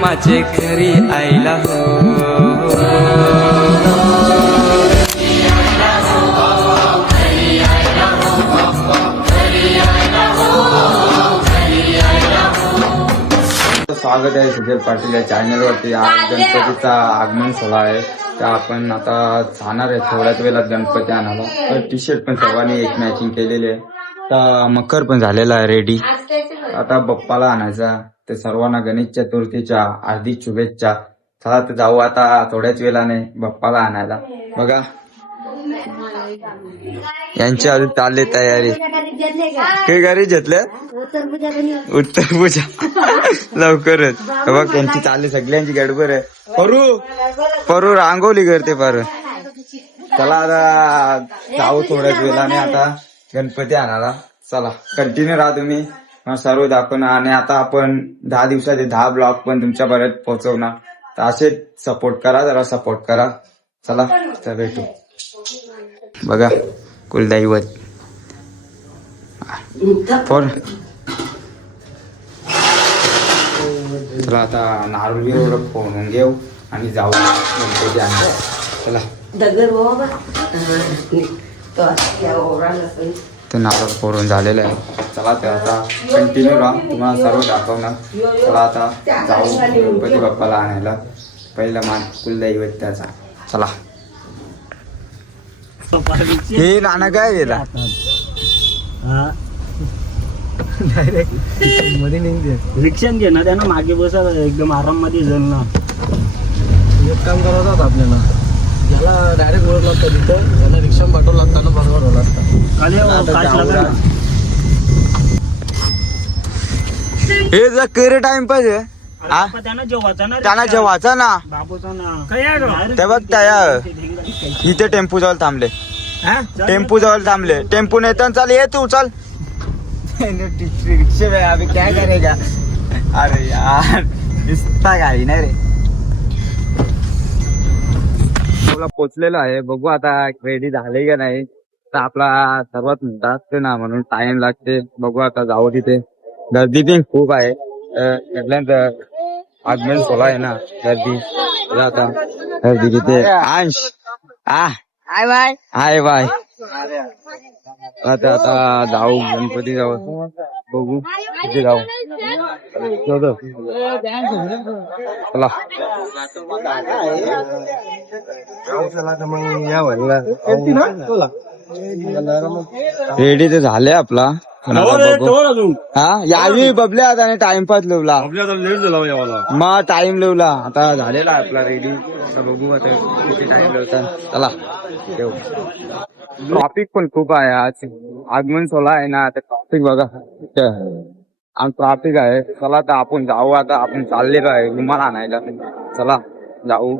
माझे घरी आईला हो. स्वागत आहे सुजय पाटील या चॅनलवरती. आज गणपतीचा आगमन सोहळा आहे. तर आपण आता जाणार आहे. थोड्याच वेळात गणपती आणायला. तर टी शर्ट पण सर्वांनी एक मॅचिंग केलेली आहे. तर मकर पण झालेला आहे रेडी आता बप्पाला आणायचा. तर सर्वांना गणेश चतुर्थीच्या हार्दिक शुभेच्छा. चला तर जाऊ आता थोड्याच वेळाने बाप्पाला आणायला. बघा. यांची अजून चालली तयारी. काही गाडी घेतल्या उत्तर पूजा. लवकरच. बघ त्यांची चालली सगळ्यांची गडबड आहे. परू. परू रांगोली करते पार. चला आता जाऊ थोड्याच वेळाने आता. गणपती आणायला. चला कंटिन्यू राहा तुम्ही. सर्व दाखवणार आणि आता आपण दहा दिवसाचे दहा ब्लॉग पण तुमच्यापर्यंत पोहोचवणार. तर असे सपोर्ट करा जरा सपोर्ट करा. चला तर भेटू. बघा कुलदैवत. फोर चला आता फोन होऊन घेऊ आणि जाऊ. गणपती चला. तो नारळ फोडून झालेलं आहे. चला ते आता कंटिन्यू राहा. तुम्हाला सर्व दाखवणार. चला आता जाऊ गणपती बाप्पाला आणायला. पहिला मान कुलदैवत त्याचा चला. हे नाना काय गेला रिक्षान घे ना त्यानं मागे बसा एकदम आराममध्ये जाईल ना एक काम होतं आपल्याला. याला डायरेक्ट ओळखला असतं तिथं. याला रिक्षा पाठवला असताना बरोबर होला असता ना. हे जर केरे टाइम पाहिजे हा? त्यांना जेवायचा ना त्यांना ना. ना ते बघ त्या. इथे टेम्पो जवळ थांबले. टेम्पो जवळ थांबले. टेम्पो नेता चाल ये तू चल. रिक्षा अभी क्या करेगा? अरे यार दिसता काही नाही रे. तुला पोचलेलो आहे. बघू आता रेडी झाले का नाही. तर आपला सर्वात मोठा असते ना म्हणून टाइम लागते. बघू आता जाऊ तिथे. गर्दी पण खूप आहे. आगमन सोहळा आहे ना गर्दी. आता गर्दी तिथे. अंश. आ. Hi bye. Hi bye. आता आता जाऊ गणपती जाऊ बघू. चलो. या म्हणला. रेडी तर झाले आपला. पण आता बघू. हा? यावी बबले आता आणि टाइमपास लिवला. मग टाइम लिवला. आता झालेला आहे आपला रेडी आता बघू आता किती टाइम लिवतात चला. येऊ ट्रॉफिक पण खूप आहे आज. आगमन सोहळा आहे ना आता ट्रॉफिक बघा. आणि ट्रॉफिक आहे. चला तर आपण जाऊ. आता आपण चाललेलो आहे रुमाल आणायला. चला जाऊ.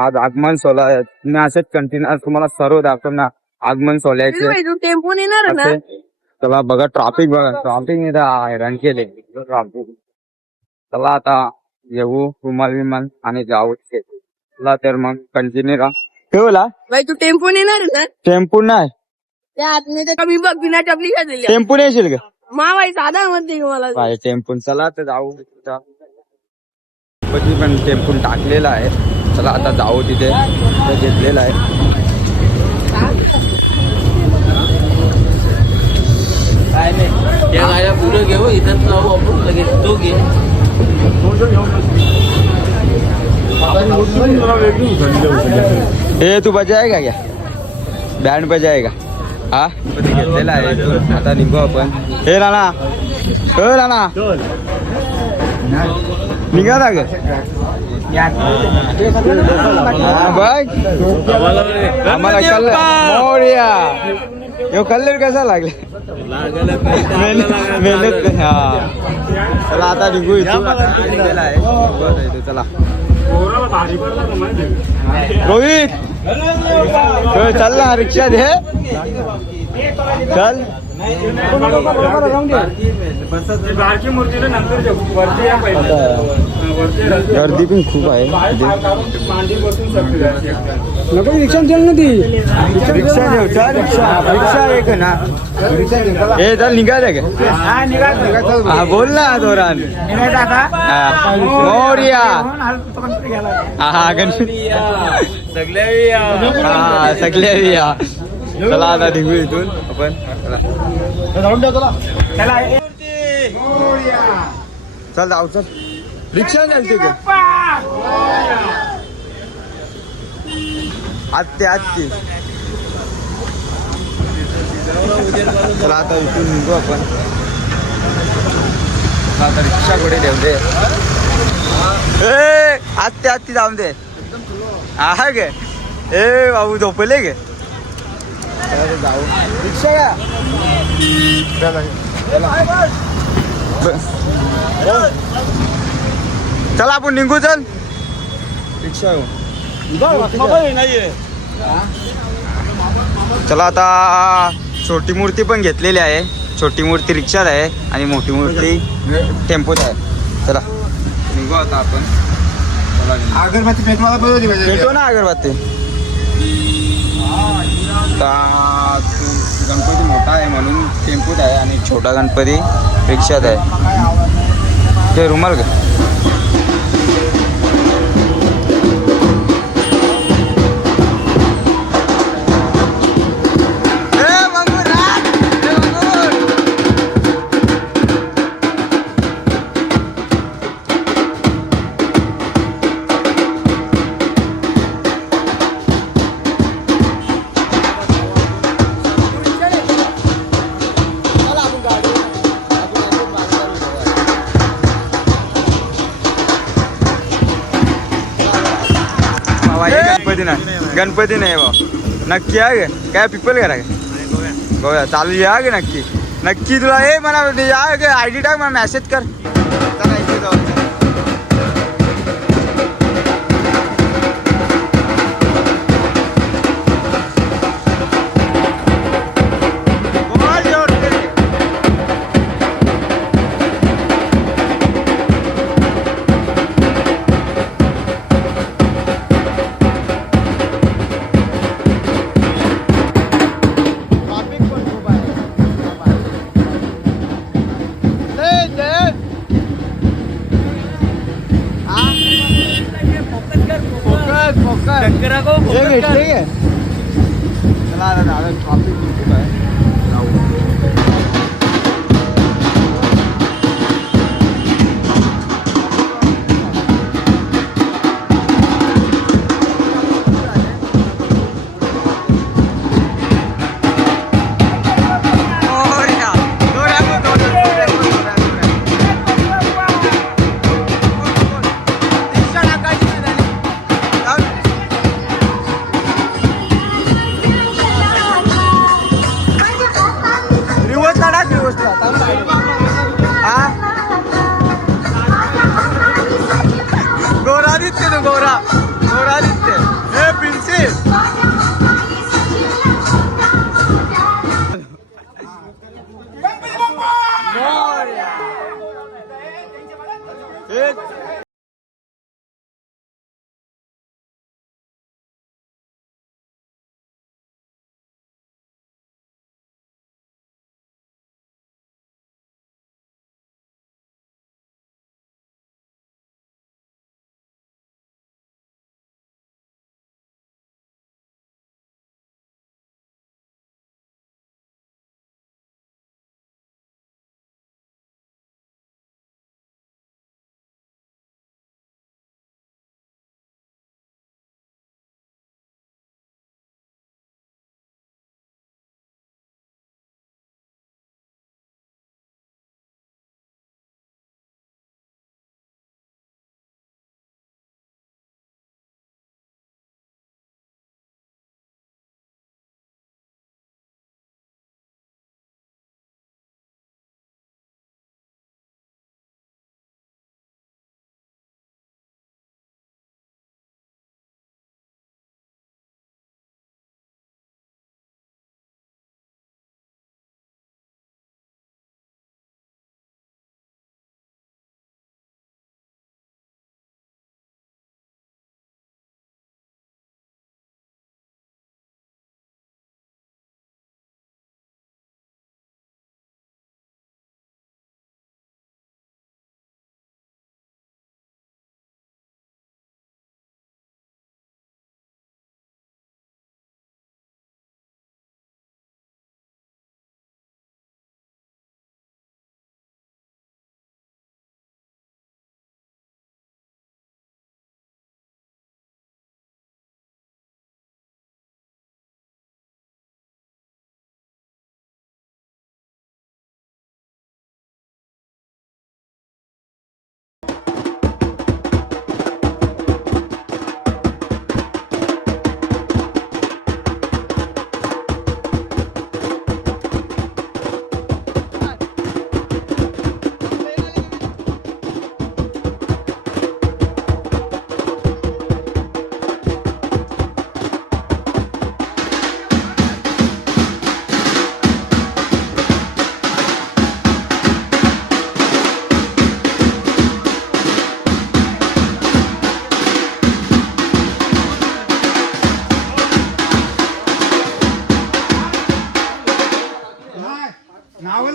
आज आगमन आहे. तुम्ही असेच कंटिन्यू तुम्हाला सर्व दाखवणार आगमन सोहळ्याचे. तू टेम्पो येणार ना. चला बघा ट्रॉफिक बघा. ट्रॉफिक ने हैराण केले. ट्रॉफिक चला आता येऊ. रुमाल विमाल आणि जाऊ चला तर मग कंटिन्यू राहा. ठेवला बाई तू टेम्पो येणार ना? टेम्पो नाही. त्या आतने तर कमी बघ बिना टपली का दिली टेम्पो नाही येशील का? मा बाई साधा म्हणते का मला. पाहिजे टेम्पून चला तर जाऊ. तिथं. गणपती पण टेम्पून टाकलेला आहे. चला आता जाऊ तिथे. तिथं घेतलेला आहे. काय नाही. त्या गाड्या पुढे घेऊ इथं जाऊ आपण लगेच तो घे. ए तू बजाएगा क्या बैंड बजाएगा हा? घेतलेला आहे. तो. आता निघू आपण. हे राणा हो राणा निघा ना ग. हा, बघ. आम्हाला कल्लर मोर्या. ह्यो कल्लर कसा लागला? मेहनत मेहनत हा. चला आता निघू इथून. आता आहे. इथून, चला. रोहित हो, चल ना रिक्षा दे. चल. बारकी मूर्तीला नंतर जाऊ वरती या पहिले. वरती रस्ते- गर्दी पण खूप आहे. नको रिक्षा चल ना ती. रिक्षा देऊ चल रिक्षा. रिक्षा एक ना. हे चल निघायचं का हा बोल ना दोरान. हा, मोरया. हा हा गणपती हा सगळे या. चला आता निघू इथून. आपण चला. जाऊ चल. रिक्षा चालते का आत्ते आत्ते. चला आता इथून निघू आपण. आता रिक्षा कुठे ठेव दे ए आत्ते आत्ती जाऊन दे. हा गे. ए बाबू झोपले गे. जाऊ रिक्षा चला आपण निघू चल. रिक्षा चला आता छोटी मूर्ती पण घेतलेली आहे. छोटी मूर्ती रिक्षात आहे आणि मोठी मूर्ती टेम्पोत आहे. चला. निघू आता आपण. अगरबत्ती मला भेटो ना अगरबत्ती. गणपती मोठा आहे म्हणून टेम्पोत आहे आणि छोटा गणपती रिक्षात आहे. ते रुमाल का नाही गणपती नाही बा नक्की आहे का? काय पिपल करा का गोव्या चालू या गे नक्की नक्की तुला हे मला या आय डी Glória! Glória!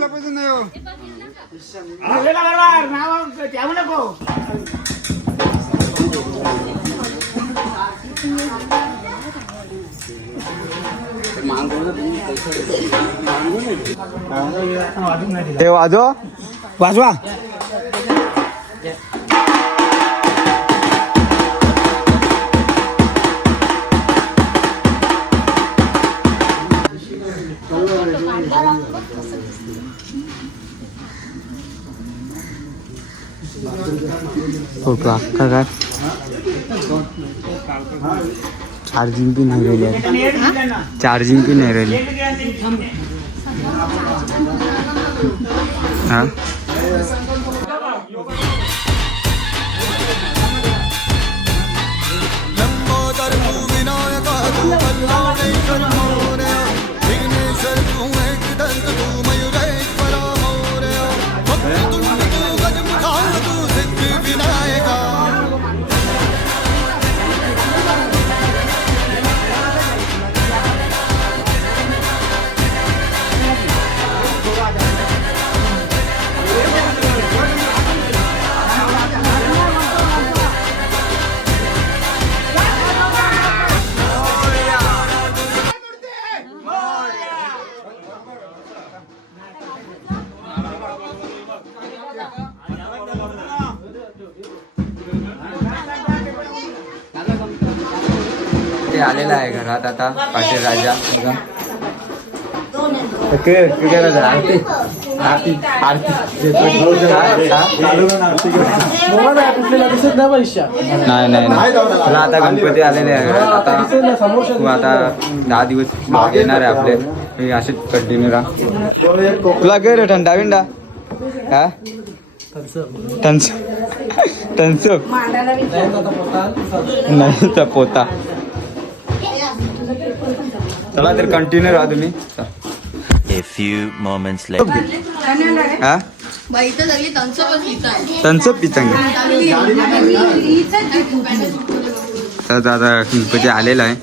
एक ते वाजव वाजवा फोटो अख्खा काय? चार्जिंग बी नाही राहिली चार्जिंग बी नाही राहिली. हां? घरात आता पाटील राजा बघा? आरती. आरती आरती. नाही नाही नाही तुला आता गणपती आलेले आहे. आता तू आता दहा दिवस येणार आहे आपले. हे असेच कंटिन्यू राहा. तुला काय रे थंडा बिंडा हा? टन्स टन्स नाही तर पोता. चला तर कंटिन्यू राहा तुम्ही. A few moments later. हा? तर टन्स पिचंग तर दादा गणपती आलेला आहे.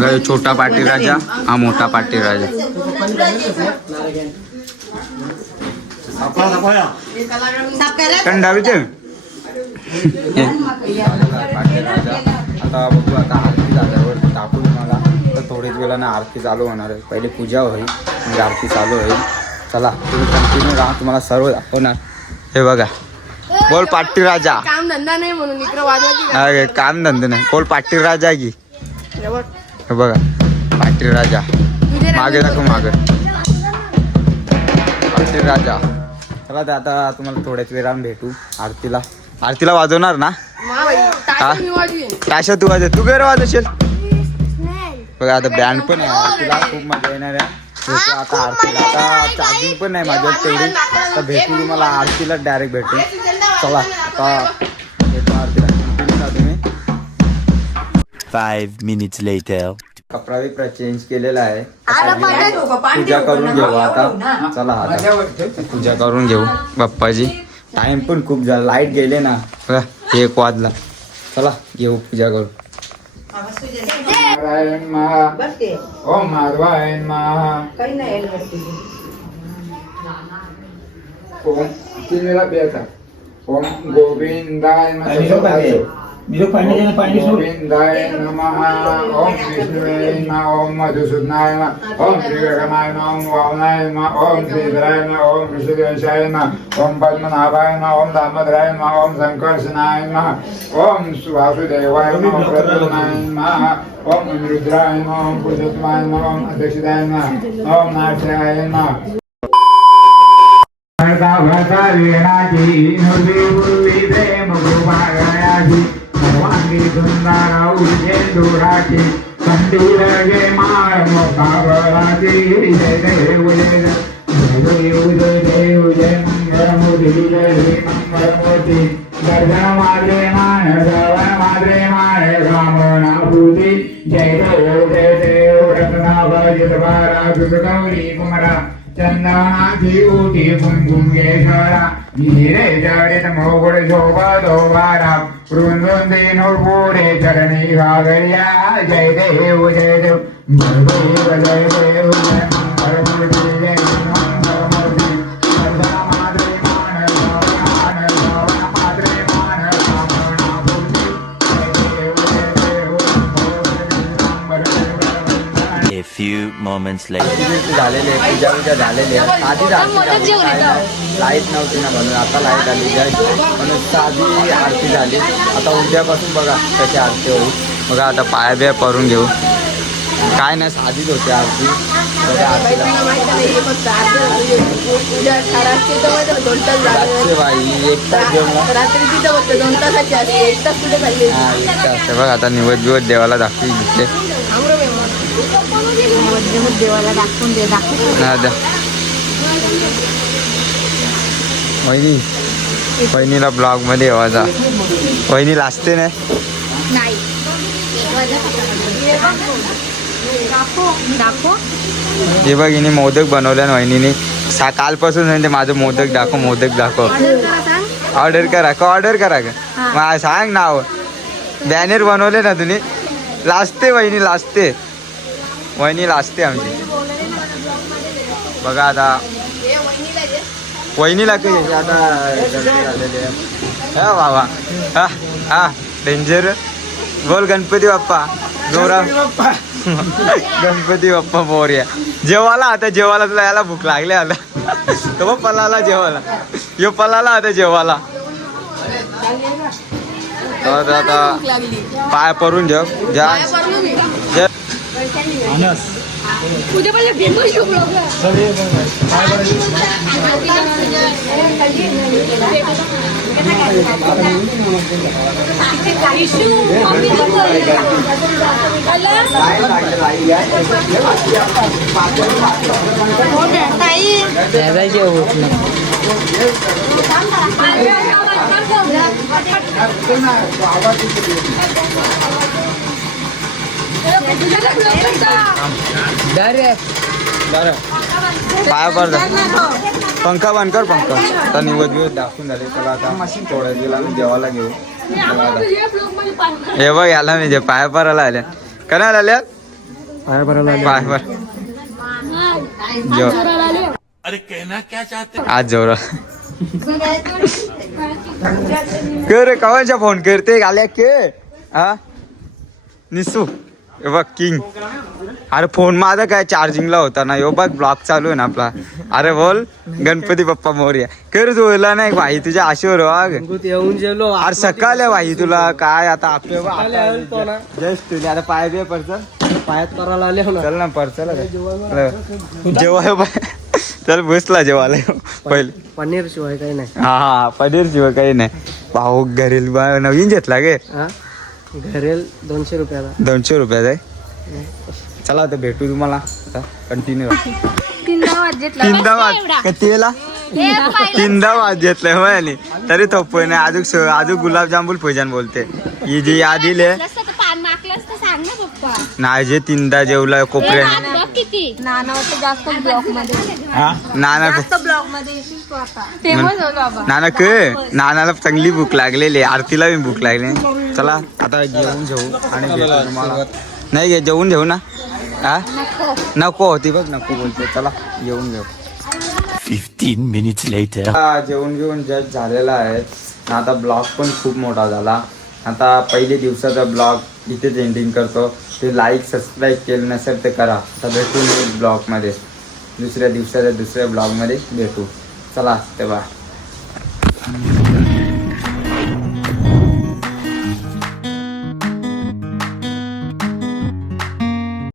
ग- छोटा पाटी राजा हा मोठा पाटी राजा कारण डावीचे आता बघू आता आरती झाल्यावर टाकून मला तर थोडीच वेळानं आरती चालू होणार आहे. पहिले पूजा होईल म्हणजे आरती चालू होईल. चला तुम्ही कंटिन्यू राहा तुम्हाला सर्व दाखवणार. हे बघा बोल पाटी राजा काम धंदा नाही. म्हणून काम धंदे नाही बोल पाटील राजा की. हे बघा पाटी राजा मागे दाखव मागे. पाटी राजा चला आता तुम्हाला थोड्याच वेळानं भेटू आरतीला. आरतीला वाजवणार ना? मा बाई टाळी मी वाजवीन. काशा तू वाजव. तू काय वाजवशील बघा आता बँड पण आहे. आरतीला खूप मजा येणार आहे. भेटू आता आरतीला आता चार्जिंग पण नाही माझ्यावर तेवढी. तर भेटू तुम्हाला आरतीला डायरेक्ट भेटू चला आता भेटू आरतीला. तुम्ही Five minutes later. कपडा बिपडा चेंज केलेला आहे. पूजा करून घेऊ आता. चला आता. पूजा करून घेऊ. बाप्पाची टाइम पण खूप झाला लाइट गेले ना बघा एक वाजला चला घेऊ पूजा करू नारायण महा ओम माधवायन महा ओम तीन वेळा प्यायचा ओम गोविंदाय नमः मी पाणी पाणी गोविंदाय नम ओम विष्णुवे नमः ओम मधुसूदनाय नमः ओम श्रीगणाय नमः ओम वामनाय नमः ओम श्रीधराय नमः ओम ऋषिकेशाय नमः ओम पद्मनाभाय नमः ओम दामोदराय नमः ओम संकर्षणाय नमः ओम वासुदेवाय नमः ओम प्रद्युम्नाय नमः ओम रुद्राय नमः ओम पुरुषोत्तमाय नमः ओम अध्यक्षाय नमः ओम नाट्याय भरता भतारेणाची नुर्वी उर्वी प्रेम कृपागयाची सर्वांगी सुंदर उर्जे दुराची कंदील गे माळ मोठा बळाची जय देव जय देव जय देव जय मंगळमूर्ती जय मंगळमूर्ती माद्रे माय माद्रे माय जय देव जय देव रत्नाभजित बारा कुमरा चंदनाची धीरे जडित मोगुड शोभा दोबारा वृंदुंदी नुरपुरे चरणी घागरिया जय देव जय देव। जय देव जय देव। जय मंगलमूर्ती few moments later. झालेली आहे पूजा पूजा झालेली आहे आधी आरती लाइट नव्हती ना म्हणून आता लाइट आली जय म्हणून साधी आरती झाली. आता उद्यापासून बघा कशी आरती होईल. बघा आता पाया बिया परून घेऊ. काय नाही साधीच होती आरती. बघा आरतीला. मला माहीत नाही हे फक्त आरती पूजा रात्री तर माहिती आहे, दोन तास झाले रातचे बाई एक तास जेवण हा एक तास बघा आता निवड बिवड देवाला दाखवी दिसते. देवाला दाखवून दे दाखवून द्या. वहिनी वहिनीला ब्लॉगमध्ये येवाचा वहिनी लाजते ना? नाही. दाखव दाखव. हे बघ हिने मोदक बनवले ना वहिनीने. सा कालपासून म्हणते माझं मोदक दाखव मोदक दाखव. ऑर्डर करा का ऑर्डर करा का मग सांग नाव. बॅनर बनवले ना तुम्ही लाजते वहिनी लाजते. वहिनी लाजते आमची. बघा आता. वहिनीला काही आता आहे. हा बाबा हा हा डेंजर बोल गणपती बाप्पा. जोरा. गणपती बाप्पा. मोर्या जेवाला आता जेवाला तुला याला भूक लागली आता. तो पलाला जेवाला. यो पलाला आता जेवाला. आता पाय परून जेव जा. पाय पडलो मी. जे- उद्या पहिले फेमस येऊ ब्लॉगला. पाया पर जा. पंखा बंद कर पंखा. आता निवड बिवड दाखवून झाले. चला आता थोड्या दिला मी जेवायला घेऊ. हे बघ याला मी जे पाया परायला आल्या कणाला आल्या पाय भरायला पाय पर जेव आज जेवरा कर कवांच्या फोन करते आल्या के? हा? निसू. बघ किंग. अरे फोन माझा काय? चार्जिंगला होता ना. यो बघ ब्लॉक चालू आहे ना आपला. अरे बोल. गणपती बाप्पा मोर्या. कर जोडला नाही भाई? तुझ्या आशेवर वाघ येऊन जेवलो अरे सकाळ आहे भाई तुला. काय आता आपले. जस्ट तुझे आता पाय बे परचल. पायात करायला आले हो ना. चल ना परचल जेव्हा बाय चल. बसला जेवायला. पहिले. पनीर शिवाय काही नाही. हा हा पनीर शिवाय काही नाही. भाऊ घरेल नवीन घेतला गे. हा? घरेल दोनशे रुपयाला. दोनशे रुपयाचा आहे? चला आता भेटू तुम्हाला. कंटिन्यू तीनदा वाज घेतला. तीनदा वाज. तेला तीनदा वाज घेतलाय तरी थोपय नाही अजून स- अजून गुलाबजामुन पूजन बोलते. ही जी यादी ले पान मागलास तर सांग ना पप्पा. नाही जे तीनदा जेवलाय कोपऱ्याने बघ किती? नाना जास्त ब्लॉकमध्ये. हा? नाना ब्लॉकमध्ये येशील तू आता. फेमस होतो बाबा. नाना क नानाला चांगली भूक लागलेली आहे. आरतीला बी भूक लागली चला आता जेवून घेऊ आणि भेटू तुम्हाला. नाही घे जेवून घेऊ ना. हा? नको होती बघ नको बोलते. चला जेवून घेऊ. 15 minutes later. आता जेवण घेऊन जस्ट झालेला आहे. आता ब्लॉग पण खूप मोठा झाला. आता पहिले दिवसाचा ब्लॉग इथेच एंडिंग करतो. ते लाईक सबस्क्राईब केलं नसेल ते करा. आता भेटू मी ब्लॉगमध्ये. दुसऱ्या दिवसाच्या दुसऱ्या ब्लॉगमध्ये भेटू. चला तेव्हा